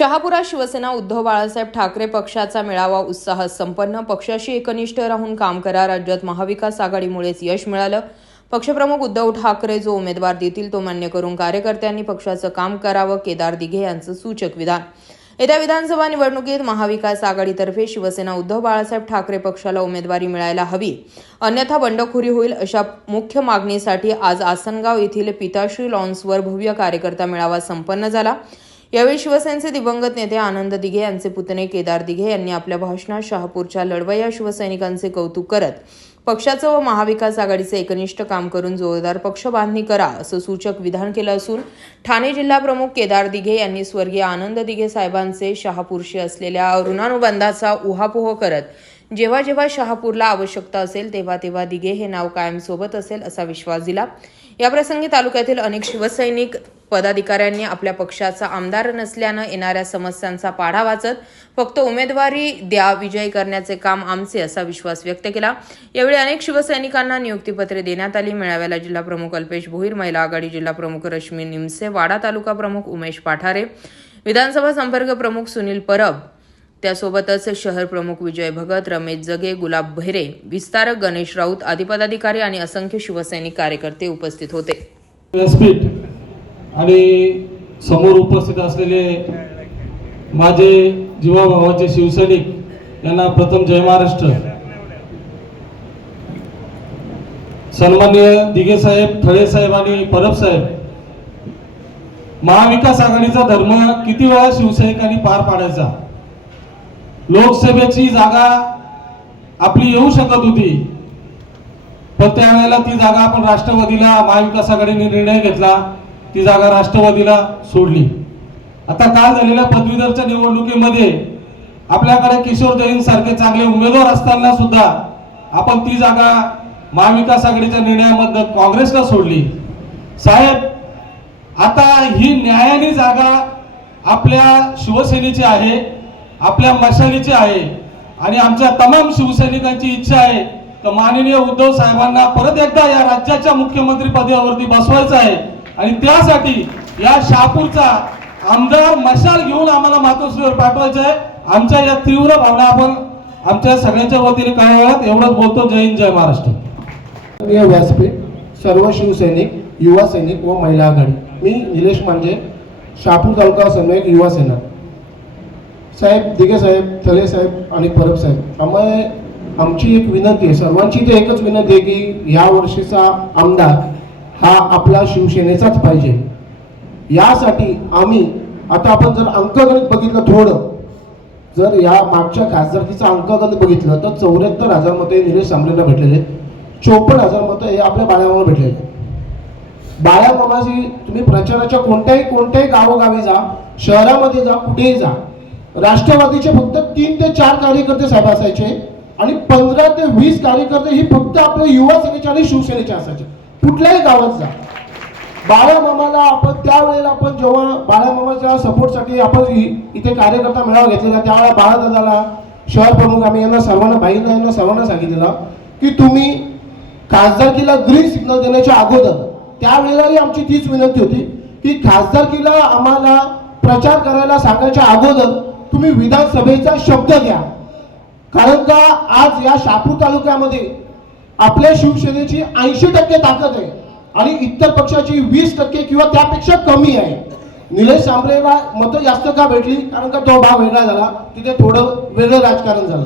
शहापुरात शिवसेना उद्धव बाळासाहेब ठाकरे पक्षाचा मेळावा उत्साहात संपन्न। पक्षाशी एकनिष्ठ राहून काम करा, राज्यात महाविकास आघाडीमुळेच यश मिळालं। पक्षप्रमुख उद्धव ठाकरे जो उमेदवार देतील तो मान्य करून कार्यकर्त्यांनी पक्षाचं काम करावं, केदार दिघे यांचं सूचक विधान। येत्या विधानसभा निवडणुकीत महाविकास आघाडीतर्फे शिवसेना उद्धव बाळासाहेब ठाकरे पक्षाला उमेदवारी मिळायला हवी, अन्यथा बंडखोरी होईल अशा मुख्य मागणीसाठी आज आसनगाव येथील पिताश्री लॉन्सवर भव्य कार्यकर्ता मेळावा संपन्न झाला। यावेळी शिवसेनेचे दिवंगत नेते आनंद दिघे यांचे पुतणे केदार दिघे यांनी आपल्या भाषणात शहापूरच्या लढवय्या शिवसैनिकांचे कौतुक करत पक्षाचं व महाविकास आघाडीचे एकनिष्ठ काम करून जोरदार पक्ष बांधणी करा असं सूचक विधान केलं असून ठाणे जिल्हा प्रमुख केदार दिघे यांनी स्वर्गीय आनंद दिघे साहेबांचे शहापूरशी असलेल्या ऋणानुबंधाचा उहापोह करत जेव्हा जेव्हा शहापूरला आवश्यकता असेल तेव्हा तेव्हा दिघे हे नाव कायम सोबत असेल असा विश्वास दिला। याप्रसंगी तालुक्यातील अनेक शिवसैनिक पदाधिकाऱ्यांनी आपल्या पक्षाचा आमदार नसल्यानं येणाऱ्या समस्यांचा पाढा वाचत फक्त उमेदवारी द्या, विजयी करण्याचे काम आमचे असा विश्वास व्यक्त केला। यावेळी अनेक शिवसैनिकांना नियुक्तीपत्रे देण्यात आली। मेळाव्याला जिल्हा प्रमुख अल्पेश भोईर, महिला आघाडी जिल्हा प्रमुख रश्मी निमसे, वाडा तालुका प्रमुख उमेश पाठारे, विधानसभा संपर्क प्रमुख सुनील परब, त्यासोबतच शहर प्रमुख विजय भगत, रमेश जगे, गुलाब बहिरे, विस्तारक गणेश राऊत आदी पदाधिकारी आणि असंख्य शिवसैनिक कार्यकर्ते उपस्थित होते। व्यासपीठ आणि समोर उपस्थित असलेले माझे जीवाभावाचे शिवसैनिक यांना प्रथम जय महाराष्ट्र। सन्माननीय दिघे साहेब, ठळे साहेब आणि परब साहेब, महाविकास आघाडीचा धर्म किती वेळा शिवसैनिकांनी पार पाडायचा। लोकसभेची जागा आपली येऊ शकत होती, पण त्यावेळेला ती जागा आपण राष्ट्रवादीला, महाविकास आघाडीने निर्णय घेतला, ती जागा राष्ट्रवादीला सोडली। आता काल झालेल्या पदवीधरच्या निवडणुकीमध्ये आपल्याकडे किशोर जैन सारखे चांगले उमेदवार असताना सुद्धा आपण ती जागा महाविकास आघाडीच्या निर्णयामध्ये काँग्रेसला सोडली। साहेब, आता ही न्यायाने जागा आपल्या शिवसेनेची आहे, आपल्या मशालीची आहे आणि आमच्या तमाम शिवसैनिकांची इच्छा आहे तर माननीय उद्धव साहेबांना परत एकदा या राज्याच्या मुख्यमंत्री पदावरती बसवायचं आहे आणि त्यासाठी या शहापूरचा आमदार मशाल घेऊन आम्हाला मातोश्रीवर पाठवायचं आहे। आमच्या या तीव्र भावना आपण आमच्या सगळ्यांच्या वतीने कळवल्यात। एवढंच बोलतो। जय हिंद, जय महाराष्ट्र। व्यासपीठ, सर्व शिवसैनिक, युवा सैनिक व महिला आघाडी, मी निलेश मांजे, शहापूर तालुका समन्वयक युवा सेना। साहेब, दिघे साहेब, थले साहेब आणि परब साहेब, आमची एक विनंती आहे, सर्वांची ते एकच विनंती आहे की या वर्षीचा आमदार हा आपला शिवसेनेचाच पाहिजे। यासाठी आम्ही आता आपण जर अंकगणित बघितलं थोडं, जर या मागच्या खासदारकीचा अंकगणित बघितलं तर 74,000 मते निलेश सांबरेंना भेटलेले, 54,000 मतं हे आपल्या बाळामामाला भेटलेले। बाळामामाची तुम्ही प्रचाराच्या कोणत्याही गावोगावी जा, शहरामध्ये जा, कुठेही जा, राष्ट्रवादीचे फक्त 3 ते 4 कार्यकर्ते साहेब असायचे आणि 15 ते 20 कार्यकर्ते ही फक्त आपल्या युवा सेनेचे आणि शिवसेनेचे असायचे। कुठल्याही गावात जा, बाळामामाला आपण त्यावेळेला आपण जेव्हा बाळामामाच्या सपोर्टसाठी आपण इथे कार्यकर्ता मेळावा घेतलेला त्यावेळेला बाळादादाला, शहर प्रमुख, आम्ही यांना सर्वांना, भाईंना, यांना सर्वांना सांगितलेलं की तुम्ही खासदारकीला ग्रीन सिग्नल देण्याच्या अगोदर त्यावेळेलाही आमची तीच विनंती होती की खासदारकीला आम्हाला प्रचार करायला सांगायच्या अगोदर तुम्ही विधानसभेचा शब्द घ्या, कारण का आज या शहापूर तालुक्यामध्ये आपल्या शिवसेनेची 80% ताकद आहे आणि इतर पक्षाची 20% किंवा त्यापेक्षा कमी आहे। निलेश सांबरेला मतं जास्त का भेटली, कारण का तो भाग वेगळा झाला, तिथे थोडं वेगळं राजकारण झालं,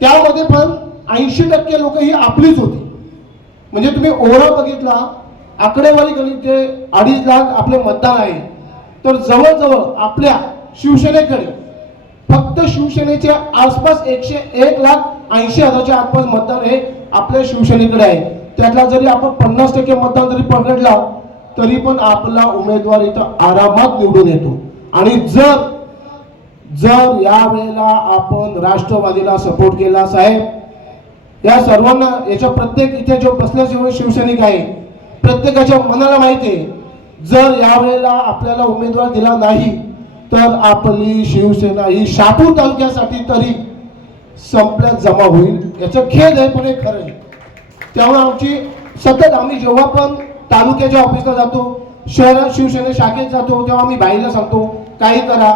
त्यामध्ये पण 80% लोक ही आपलीच होती। म्हणजे तुम्ही ओव्हरऑल बघितला, आकडेवारी गणित 2.5 लाख आपले मतदार आहे, तर जवळजवळ आपल्या शिवसेनेकडे फक्त शिवसेनेच्या आसपास 1,80,000च्या आसपास मतदार हे आपल्या शिवसेनेकडे आहे। त्यातला जरी आपण 50% मतदान जरी पकडला तरी पण आपला उमेदवार इथं आरामात निवडून येतो। आणि जर या वेळेला आपण राष्ट्रवादीला सपोर्ट केला, साहेब, या सर्वांना, याच्या प्रत्येक इथे जो बसल्या शिवसैनिक आहे प्रत्येकाच्या मनाला माहिती आहे, जर यावेळेला आपल्याला उमेदवार दिला नाही तर आपली शिवसेना ही शहापूर तालुक्यासाठी तरी संपल्यात जमा होईल, याचं खेद आहे पण हे खरं आहे। त्यामुळे आमची सतत, आम्ही जेव्हा पण तालुक्याच्या ऑफिसला जातो, शहरात शिवसेना शाखेत जातो, तेव्हा आम्ही भाईला सांगतो काही करा,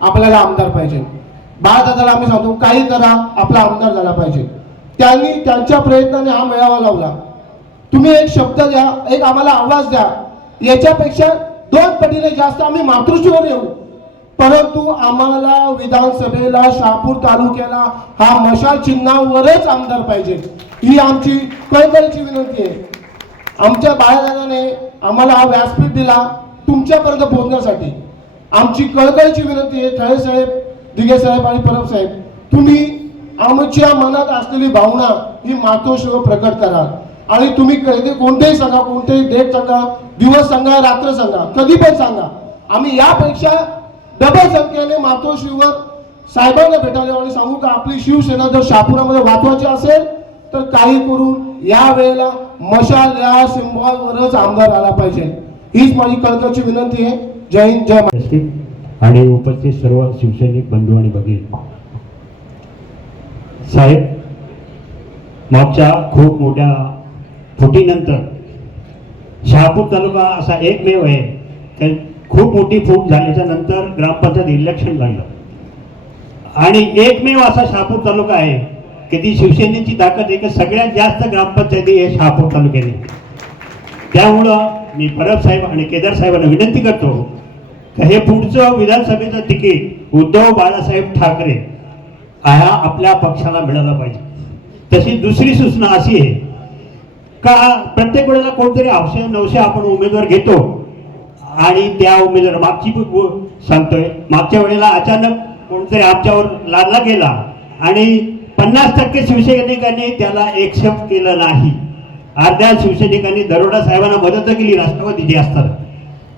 आपल्याला आमदार पाहिजे. बाळदादाला आम्ही सांगतो काही करा, आपला आमदार झाला पाहिजे. त्यांनी त्यांच्या प्रयत्नाने हा मेळावा लावला. तुम्ही एक शब्द द्या, एक आम्हाला आवाज द्या, याच्यापेक्षा 2 पटीने जास्त आम्ही मातृश्रीवर येऊ. परंतु आम्हाला विधानसभेला शहापूर तालुक्याला हा मशाल चिन्हावरच आमदार पाहिजे, ही आमची कळकळीची विनंती आहे. आमच्या बाळदादाने आम्हाला हा व्यासपीठ दिला तुमच्यापर्यंत पोहोचण्यासाठी. आमची कळकळीची विनंती आहे, थळे साहेब, दिघे साहेब आणि परब साहेब, तुम्ही आमच्या मनात असलेली भावना ही मातोश्रीवर प्रकट करा. आणि तुम्ही कोणतेही सांगा, कोणतेही डेट सांगा, दिवस सांगा, रात्र सांगा, कधी पण सांगा. आम्ही यापेक्षा डबल संख्येने मातोश्रीवर साहेबांना भेटायला आणि सांगू का आपली शिवसेना जर शहापुरामध्ये वाचवायची असेल तर काही करून या वेळेला मशाल या सिंबॉलवरच आमदार आला पाहिजे. हीच माझी कळकळीची विनंती आहे. जय हिंद, जय महाराष्ट्र. आणि उपस्थित सर्व शिवसैनिक बंधू आणि भगिनी, साहेब, मागच्या खूप मोठ्या फुटीनंतर शहापूर तालुका असा एकमेव आहे की खूप मोठी फूट झाल्याच्या नंतर ग्रामपंचायत इलेक्शन लागलं आणि एकमेव असा शहापूर तालुका आहे की ती शिवसेनेची ताकद आहे की सगळ्यात जास्त ग्रामपंचायती हे शहापूर तालुक्याने. त्यामुळं मी परब साहेब आणि केदार साहेबांना विनंती करतो की हे पुढचं विधानसभेचं तिकीट उद्धव बाळासाहेब ठाकरे हा आपल्या पक्षाला मिळाला पाहिजे. तशी दुसरी सूचना अशी आहे का प्रत्येक वेळेला कोणतरी 800-900 आपण उमेदवार घेतो आणि त्या उमेदवार मागची सांगतोय, मागच्या वेळेला अचानक कोणतरी आमच्यावर लादला गेला आणि 50% शिवसैनिकांनी त्याला एक्सेप्ट केलं नाही. अर्ध्या शिवसैनिकांनी दरोडा साहेबांना मदत केली राष्ट्रवादीची असताना.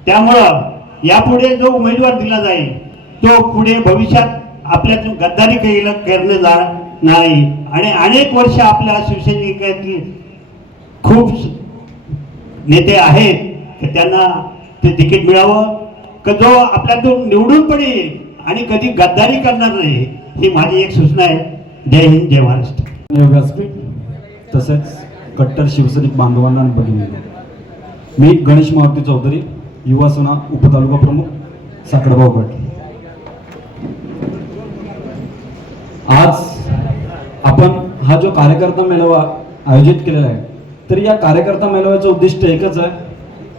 त्यामुळं यापुढे जो उमेदवार दिला जाईल तो पुढे भविष्यात आपल्यातून गद्दारी करणं जाणार नाही. आणि अनेक वर्ष आपल्या शिवसैनिकातील खूप नेते आहेत की त्यांना ते तिकीट मिळावं, की जो आपल्यातून निवडून पण येईल आणि कधी गद्दारी करणार नाही. ही माझी एक सूचना आहे. जय हिंद, जय महाराष्ट्र. व्यासपीठ तसेच कट्टर शिवसैनिक बांधवांना आणि भगिनींना, मी गणेश मारुती चौधरी, युवा सेना उपतालुका प्रमुख, साखरगाव गट. आज आपण हा जो कार्यकर्ता मेळावा आयोजित केलेला आहे, तर या कार्यकर्ता मेळाव्याचं उद्दिष्ट एकच आहे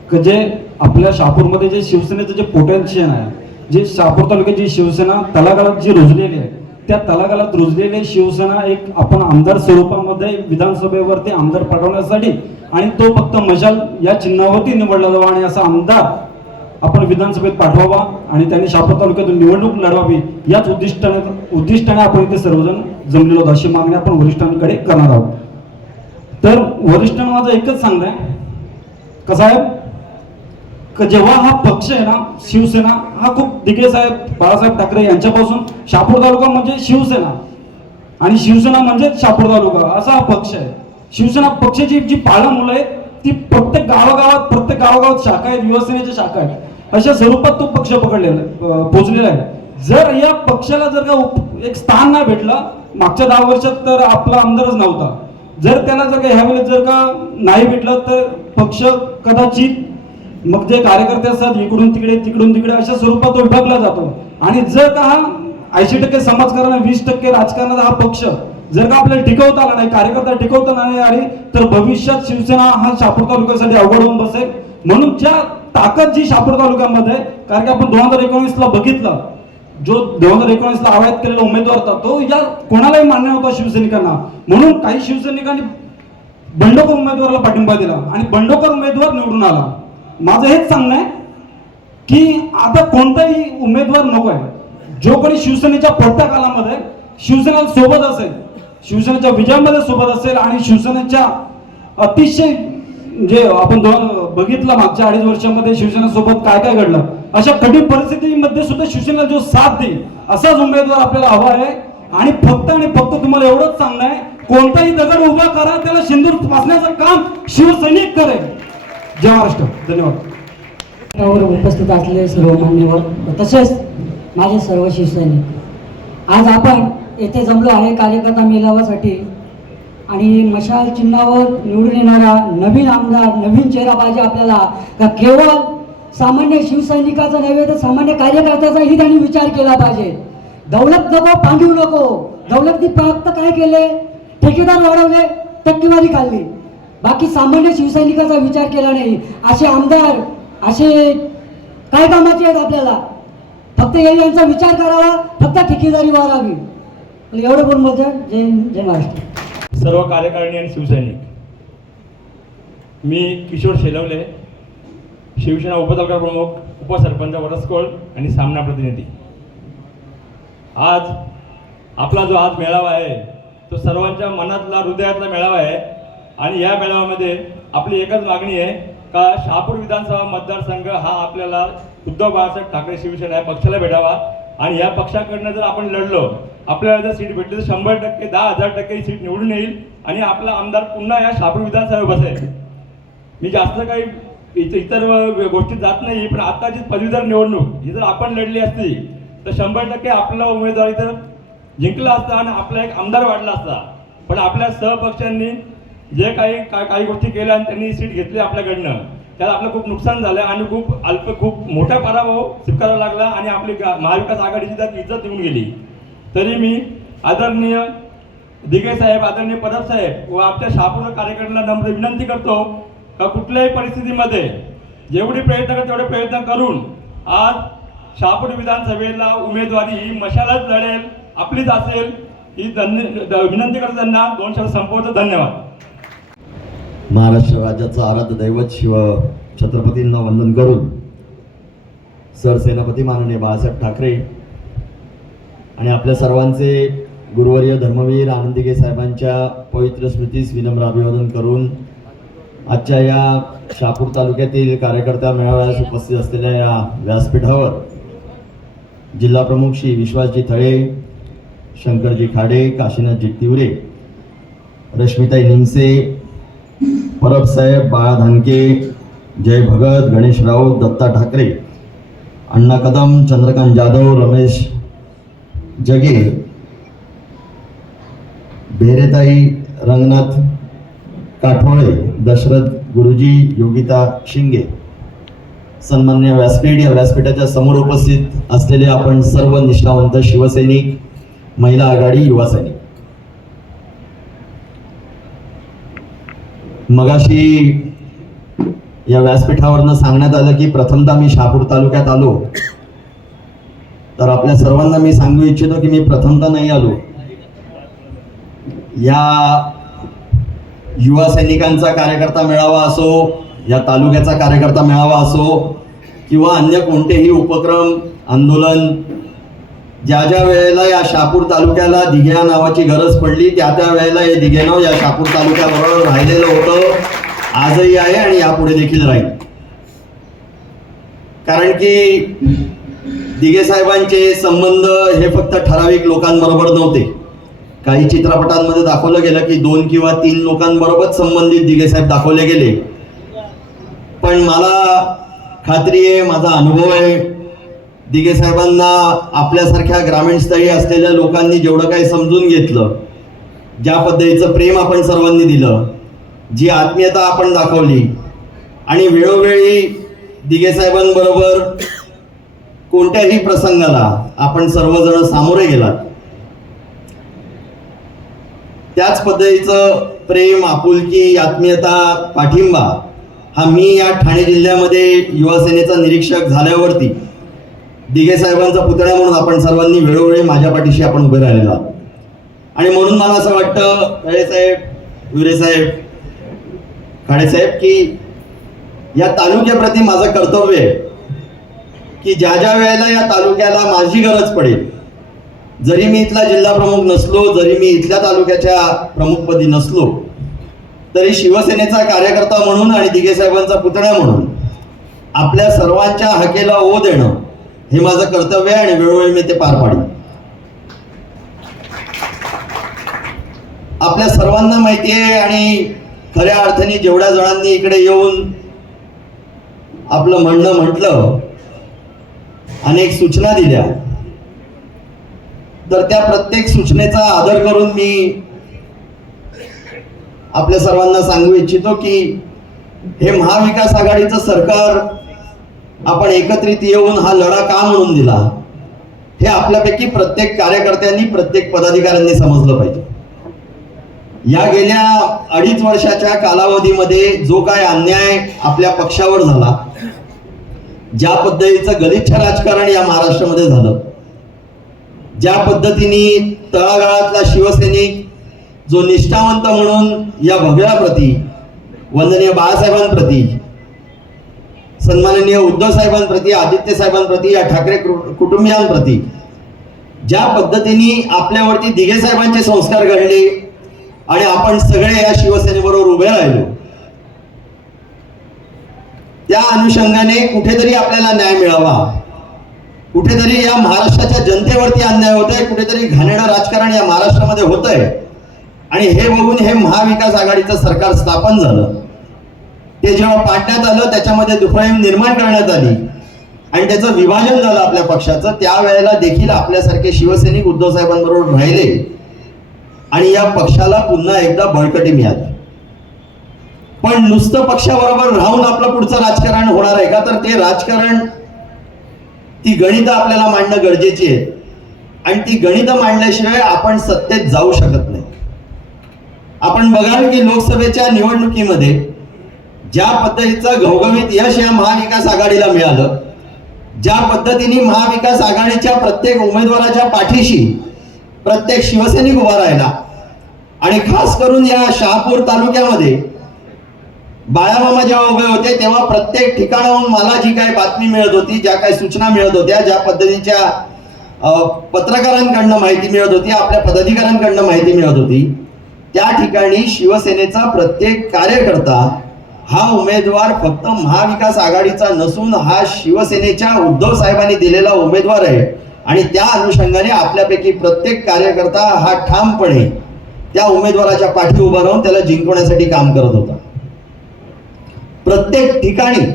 की जे आपल्या शहापूरमध्ये जे शिवसेनेचं जे पोटेन्शियल आहे, जे शहापूर तालुक्याची शिवसेना तळागाळात जी रुजलेली आहे, त्या तळागाळात रुजलेली शिवसेना एक आपण आमदार स्वरूपामध्ये विधानसभेवरती आमदार पाठवण्यासाठी आणि तो फक्त मशाल या चिन्हावरती निवडला जावा आणि असा आमदार आपण विधानसभेत पाठवावा आणि त्यांनी शहापूर तालुक्यातून निवडणूक लढवावी, याच उद्दिष्टाने आपण इथे सर्वजण जमलेलो आहोत. अशी मागणी आपण वरिष्ठांकडे करणार आहोत. तर वरिष्ठांना माझं एकच सांगणं आहे का साहेब, का जेव्हा हा पक्ष आहे ना, शिवसेना हा खूप दिघे साहेब, बाळासाहेब ठाकरे यांच्यापासून शहापूर तालुका म्हणजे शिवसेना आणि शिवसेना म्हणजे शहापूर तालुका असा हा पक्ष आहे. शिवसेना पक्षाची जी पाळा मुलं आहेत ती प्रत्येक गावागावात शाखा आहेत, युवासेनेच्या शाखा आहेत. अशा स्वरूपात तो पक्ष पोचलेला आहे. जर या पक्षाला जर का एक स्थान नाही भेटलं मागच्या 10 वर्षात, तर आपला आमदारच नव्हता. जर त्याला जर का ह्यावेळेस जर का नाही भेटलं तर पक्ष कदाचित मग जे कार्यकर्ते असतात इकडून तिकडे अशा स्वरूपात तो विभागला जातो. आणि जर का हा 80% समाजकारण 20% राजकारणाचा हा पक्ष जर का आपल्याला टिकवता आला नाही, कार्यकर्ता टिकवता नाही आली, तर भविष्यात शिवसेना हा शहापूर तालुक्यासाठी अवघड होऊन बसेल. म्हणून ज्या ताकद जी शहापूर तालुक्यामध्ये, कारण की आपण 2019ला बघितलं, जो 2019ला आवाज केलेला उमेदवार होता तो या कोणालाही मान्य होता शिवसैनिकांना. म्हणून काही शिवसैनिकांनी बंडखोर उमेदवाराला पाठिंबा दिला आणि बंडखोर उमेदवार निवडून आला. माझं हेच सांगणं आहे की आता कोणताही उमेदवार नको आहे. जो कोणी शिवसेनेच्या पडत्या काळामध्ये शिवसेना सोबत असेल, शिवसेनेच्या विजयामध्ये सोबत असेल आणि शिवसेनेच्या अतिशय जे आपण बघितलं मागच्या 2.5 वर्षामध्ये शिवसेना सोबत काय काय घडलं, अशा कठीण परिस्थितीमध्ये सुद्धा शिवसेनेला जो साथ देईल असाच उमेदवार आपल्याला हवा आहे. आणि फक्त तुम्हाला एवढंच सांगणं आहे, कोणताही दगड उभा करा, त्याला सिंदूर फासण्याचं काम शिवसैनिक करेल. जय महाराष्ट्र. धन्यवाद. उपस्थित असलेले सर्व मान्यवर तसेच माझे सर्व शिवसैनिक, आज आपण येथे जमलो आहे कार्यकर्ता मेळाव्यासाठी आणि मशाल चिन्हावर निवडून येणारा नवीन आमदार, नवीन चेहरा पाहिजे आपल्याला. का केवळ सामान्य शिवसैनिकाचा नव्हे तर सामान्य कार्यकर्त्याचाही त्यांनी विचार केला पाहिजे. दौलत नको, पांडू नको. दौलतनी फक्त काय केले, ठेकेदार वाढवले, टक्केवारी खाल्ली, बाकी सामान्य शिवसैनिकाचा विचार केला नाही. असे आमदार असे काय कामाचे आहेत आपल्याला? फक्त यांचा विचार करावा, फक्त ठेकेदारी वाढावी. एवढं बोल मजा. जय जय महाराष्ट्र. सर्व कार्यकारिणी आणि शिवसैनिक, मी किशोर शेलवले, शिवसेना उपतालुका प्रमुख, उपसरपंच वरसकोळ आणि सामना प्रतिनिधी. आज आपला जो आज मेळावा आहे तो सर्वांच्या मनातला, हृदयातला मेळावा आहे. आणि या मेळाव्यामध्ये आपली एकच मागणी आहे का शहापूर विधानसभा मतदारसंघ हा आपल्याला उद्धव बाळासाहेब ठाकरे शिवसेना या पक्षाला भेटावा. आणि या पक्षाकडनं जर आपण लढलो, आपल्याला जर सीट भेटली तर 100%, 10,000% ही सीट निवडून येईल आणि आपला आमदार पुन्हा या शहापूर विधानसभेत बसेल. मी जास्त काही इतर गोष्टीत जात नाही, पण आताची पदवीधर निवडणूक ही जर आपण लढली असती तर 100% आपला उमेदवार इथं जिंकला असता आणि आपला एक आमदार वाढला असता. पण आपल्या सहपक्षांनी जे काही गोष्टी केल्या आणि त्यांनी सीट घेतली आपल्याकडनं, त्याला आपलं खूप नुकसान झालं आणि खूप मोठा पराभव स्वीकारावा लागला आणि आपली महाविकास आघाडीची त्यात इज्जत येऊन गेली. तरी मी आदरणीय दिघे साहेब, आदरणीय परब साहेब व आपल्या शहापूर कार्यकर्त्यांना नम्र विनंती करतो का कुठल्याही परिस्थितीमध्ये जेवढे प्रयत्न करतो तेवढे प्रयत्न करून आज शहापूर विधानसभेला उमेदवारी ही मशालच लढेल, आपलीच असेल ही विनंती करतो. त्यांना 2 शब्द संपवतो. धन्यवाद. महाराष्ट्र राज्याचं आराध्य दैवत शिव छत्रपतींना वंदन करून सरसेनापती माननीय बाळासाहेब ठाकरे आणि आपल्या सर्वांचे गुरुवर्य धर्मवीर आनंदीगे साहेबांच्या पवित्र स्मृतीस विनम्र अभिवादन करून आजच्या या शहापूर तालुक्यातील कार्यकर्ता मेळाव्यास उपस्थित असलेल्या या व्यासपीठावर जिल्हा प्रमुख श्री विश्वासजी थळे, शंकरजी खाडे, काशीनाथजी तिवरे, रश्मिताई निमसे, परब साहेब, बाळा धानके, जय भगत, गणेश राऊत, दत्ता ठाकरे, अण्णा कदम, चंद्रकांत जाधव, रमेश जगे, भेरेताई, रंगनाथ काठोळे, दशरथ गुरुजी, योगिता शिंगे, सन्मान्य व्यासपीठ, या व्यासपीठाच्या समोर उपस्थित असलेले आपण सर्व निष्ठावंत शिवसैनिक, महिला आघाडी, युवा सैनिक. मगाशी या व्यासपीठावरनं सांगण्यात आलं की प्रथमतः मी शहापूर तालुक्यात आलो, तर आपल्या सर्वांना मी सांगू इच्छितो की मी प्रथमतः नाही आलो. या युवा सैनिकांचा कार्यकर्ता मेळावा असो, या तालुक्याचा कार्यकर्ता मेळावा असो किंवा अन्य कोणतेही उपक्रम, आंदोलन, ज्या ज्या वेळेला या शहापूर तालुक्याला दिघे नावाची गरज पडली त्या वेळेला हे दिघे नाव या शहापूर तालुक्याबरोबर राहिलेलं होतं, आजही आहे आणि यापुढे देखील राहील. कारण की दिघे साहेबांचे संबंध हे फक्त ठराविक लोकांबरोबर नव्हते. काही चित्रपटांमध्ये दाखवलं गेलं की 2 किंवा 3 लोकांबरोबर संबंधित दिघे साहेब दाखवले गेले, पण मला खात्री आहे, माझा अनुभव आहे, दिघे साहेबांना आपल्यासारख्या ग्रामीणस्थळी असलेल्या लोकांनी जेवढं काही समजून घेतलं, ज्या पद्धतीचं प्रेम आपण सर्वांनी दिलं, जी आत्मीयता आपण दाखवली आणि वेळोवेळी दिघे साहेबांबरोबर कोणत्याही प्रसंगाला आपण सर्वजण सामोरे गेलात, त्याच पद्धतीचं प्रेम, आपुलकी, आत्मीयता, पाठिंबा हा मी या ठाणे जिल्ह्यामध्ये युवा सेनेचा निरीक्षक झाल्यावरती दिघे साहेबांचा पुतळा म्हणून आपण सर्वांनी वेळोवेळी माझ्या पाठीशी आपण उभे राहिलेला. आणि म्हणून मला असं वाटतं थळे साहेब, विरे साहेब, खाडे साहेब की या तालुक्याप्रती माझं कर्तव्य आहे की ज्या ज्या वेळेला या तालुक्याला माझी गरज पडेल, जरी मी इथला जिल्हा प्रमुख नसलो, जरी मी इथल्या तालुक्याच्या प्रमुखपदी नसलो, तरी शिवसेनेचा कार्यकर्ता म्हणून आणि दिघे साहेबांचा पुतळा म्हणून आपल्या सर्वांच्या हाकेला ओ देणं हे माझं कर्तव्य आहे आणि वेळोवेळी मी ते पार पाडेन. आपल्या सर्वांना माहिती आहे आणि खऱ्या अर्थाने जेवढ्या जणांनी इकडे येऊन आपलं म्हणणं म्हटलं, अनेक सूचना दिल्या, तर त्या प्रत्येक सूचनेचा आदर करून मी आपल्या सर्वांना सांगू इच्छितो की हे महाविकास आघाडीचं सरकार आपण एकत्रित येऊन हा लढा का म्हणून दिला, हे आपल्यापैकी प्रत्येक कार्यकर्त्यांनी, प्रत्येक पदाधिकाऱ्यांनी समजलं पाहिजे. या गेल्या 2.5 वर्षाच्या कालावधीमध्ये जो काय अन्याय आपल्या पक्षावर झाला, ज्या पद्धतीचं गलिच्छ राजकारण या महाराष्ट्रामध्ये झालं, ज्या पद्धतीने तळागाळातला शिवसैनिक जो निष्ठावंत म्हणून या भगव्याप्रती, वंदनीय बाळासाहेबांप्रती, सन्माननीय उद्धव साहेबांप्रती, आदित्य साहेबांप्रती, या ठाकरे कुटुंबियांप्रती ज्या पद्धतीने आपल्यावरती दिघे साहेबांचे संस्कार घडले आणि आपण सगळे या शिवसेनेबरोबर उभे राहिलो, त्या अनुषंगाने कुठेतरी आपल्याला न्याय मिळावा, कुठेतरी या महाराष्ट्राच्या जनतेवरती अन्याय होत आहे, कुठेतरी घाणेरडं राजकारण या महाराष्ट्रामध्ये होत आहे. आणि हे बघून हे महाविकास आघाडीचं सरकार स्थापन झालं. ते जेव्हा पाडण्यात आलं, त्याच्यामध्ये दुफळी निर्माण करण्यात आली आणि त्याचं विभाजन झालं आपल्या पक्षाचं, त्यावेळेला देखील आपल्यासारखे शिवसैनिक उद्धव साहेबांबरोबर राहिले आणि या पक्षाला पुन्हा एकदा बळकटी मिळाली. पण नुसतं पक्षाबरोबर राहून आपलं पुढचं राजकारण होणार आहे का? तर ते राजकारण, ती गणितं आपल्याला मांडणं गरजेची आहे आणि ती गणितं मांडल्याशिवाय आपण सत्तेत जाऊ शकत नाही. आपण बघाल की लोकसभेच्या निवडणुकीमध्ये ज्या पद्धतीचं घवघवीत यश या महाविकास आघाडीला मिळालं, ज्या पद्धतीने महाविकास आघाडीच्या प्रत्येक उमेदवाराच्या पाठीशी प्रत्येक शिवसैनिक उभा राहिला आणि खास करून या शहापूर तालुक्यामध्ये बाळामामा जेव्हा उभे होते, तेव्हा प्रत्येक ठिकाणाहून मला जी काही बातमी मिळत होती, ज्या काही सूचना मिळत होत्या, ज्या पद्धतीच्या पत्रकारांकडनं माहिती मिळत होती, आपल्या पदाधिकाऱ्यांकडनं माहिती मिळत होती, त्या ठिकाणी शिवसेनेचा प्रत्येक कार्यकर्ता हा उमेदवार फक्त महाविकास आघाडीचा नसून हा शिवसेनेच्या उद्धव साहेबांनी दिलेला उमेदवार आहे. आणि त्या अनुषंगाने आपल्यापैकी प्रत्येक कार्यकर्ता हा ठामपणे त्या उमेदवाराच्या पाठी उभा राहून त्याला जिंकवण्यासाठी काम करत होता. प्रत्येक ठिकाणी,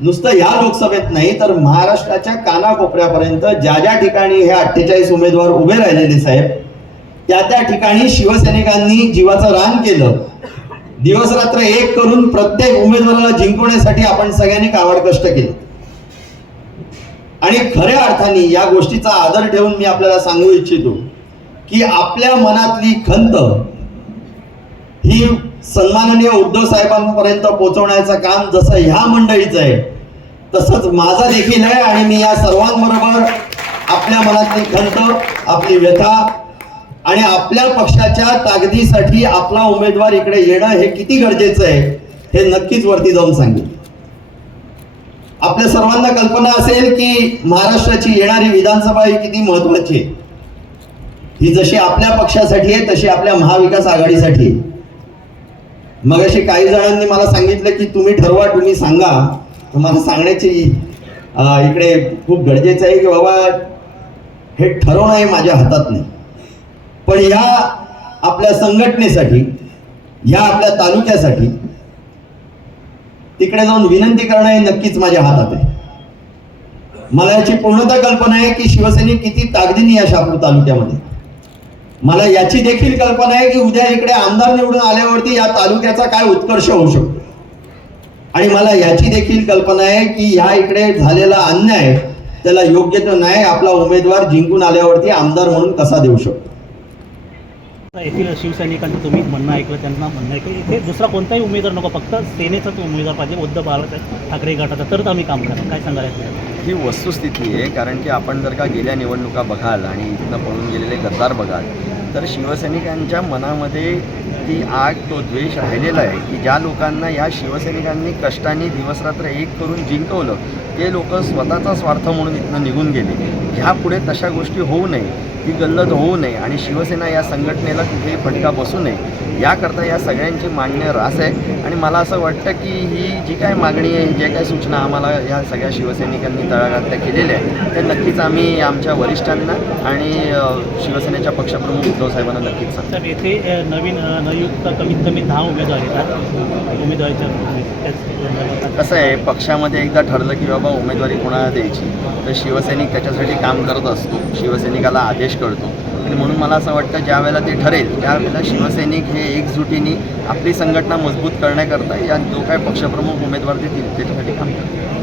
नुसतं या लोकसभेत नाही तर महाराष्ट्राच्या कानाकोपऱ्यापर्यंत ज्या ज्या ठिकाणी हे 48 उमेदवार उभे राहिलेले साहेब, त्या ठिकाणी शिवसैनिकांनी जीवाचं रान केलं. दिवस रात्र एक करून प्रत्येक उमेदवाराला जिंकवण्यासाठी आपण सगळ्यांनी कावड कष्ट केले. आणि खऱ्या अर्थाने या गोष्टीचा आदर ठेवून मी आपल्याला सांगू इच्छितो की आपल्या मनातली खंत ही सन्माननीय उद्धव साहेबांपर्यंत पोहोचवण्याचं काम जसं ह्या मंडळीचं आहे, तसंच माझा देखील आहे. आणि मी या सर्वांबरोबर आपल्या मनातली खंत, आपली व्यथा आणि आपल्या पक्षाच्या ताकदीसाठी आपला उमेदवार इकडे येणं हे किती गरजेचं आहे हे नक्कीच वरती जाऊन सांगेल. आपल्या सर्वांना कल्पना असेल की महाराष्ट्राची येणारी विधानसभा ही किती महत्वाची आहे. ही जशी आपल्या पक्षासाठी आहे तशी आपल्या महाविकास आघाडीसाठी आहे. मगाशी काही जणांनी मला सांगितलं की तुम्ही ठरवा, तुम्ही सांगा. तुम्हाला सांगण्याची इकडे खूप गरजेचं आहे की बाबा हे ठरवणं हे माझ्या हातात नाही, पण या आपल्या संघटनेसाठी, या आपल्या तालुक्यासाठी तिकडे जाऊन विनंती करणं हे नक्कीच माझ्या हातात आहे. मला याची पूर्णतः कल्पना आहे की शिवसैनिक किती ताकदीने या शहापूर तालुक्यामध्ये. मला याची देखील कल्पना आहे की उद्या इकडे आमदार निवडून आल्यावरती या तालुक्याचा काय उत्कर्ष होऊ शकतो. आणि मला याची देखील कल्पना आहे की ह्या इकडे झालेला अन्याय त्याला योग्य तो न्याय आपला उमेदवार जिंकून आल्यावरती आमदार म्हणून कसा देऊ शकतो. येथील शिवसैनिकांचं तुम्ही म्हणणं ऐकलं, त्यांना म्हणणं ऐकलं इथे दुसरा कोणताही उमेदवार नको, फक्त सेनेचाच उमेदवार पाहिजे, उद्धव बाळासाहेब ठाकरे गटाचा, तरच आम्ही काम करा. काय सांगायला? ही वस्तुस्थिती आहे. कारण की आपण जर का गेल्या निवडणुका बघाल आणि इथनं पळून गेलेले गद्दार बघाल तर शिवसैनिकांच्या मनामध्ये ती आग, तो द्वेष राहिलेला आहे की ज्या लोकांना या शिवसैनिकांनी कष्टाने दिवसरात्र एक करून जिंकवलं ते लोक स्वतःचा स्वार्थ म्हणून इथनं निघून गेले. ह्यापुढे तशा गोष्टी होऊ नये, ती गल्लत होऊ नये आणि शिवसेना या संघटनेला कुठेही फटका बसू नये याकरता या सगळ्यांची मागणी रास आहे. आणि मला असं वाटतं की ही जी काय मागणी आहे, जे काय सूचना आम्हाला ह्या सगळ्या शिवसैनिकांनी तळागाळातल्या केलेल्या आहेत त्या नक्कीच आम्ही आमच्या वरिष्ठांना आणि शिवसेनेच्या पक्षप्रमुख उद्धव साहेबांना नक्कीच सांगतो. तर येथे नवीन नयुक्त कमीत कमी 10 उमेदवार येतात. उमेदवारीच्या कसं आहे, पक्षामध्ये एकदा ठरलं की बाबा उमेदवारी कोणाला द्यायची तर शिवसैनिक त्याच्यासाठी काम करत असतो, शिवसैनिकाला आदेश कळतो. आणि म्हणून मला असं वाटतं ज्या वेळेला ते ठरेल त्यावेळेला शिवसैनिक हे एकजुटीने आपली संघटना मजबूत करण्याकरता या जो काय पक्षप्रमुख उमेदवार देतील त्याच्यासाठी काम करतात.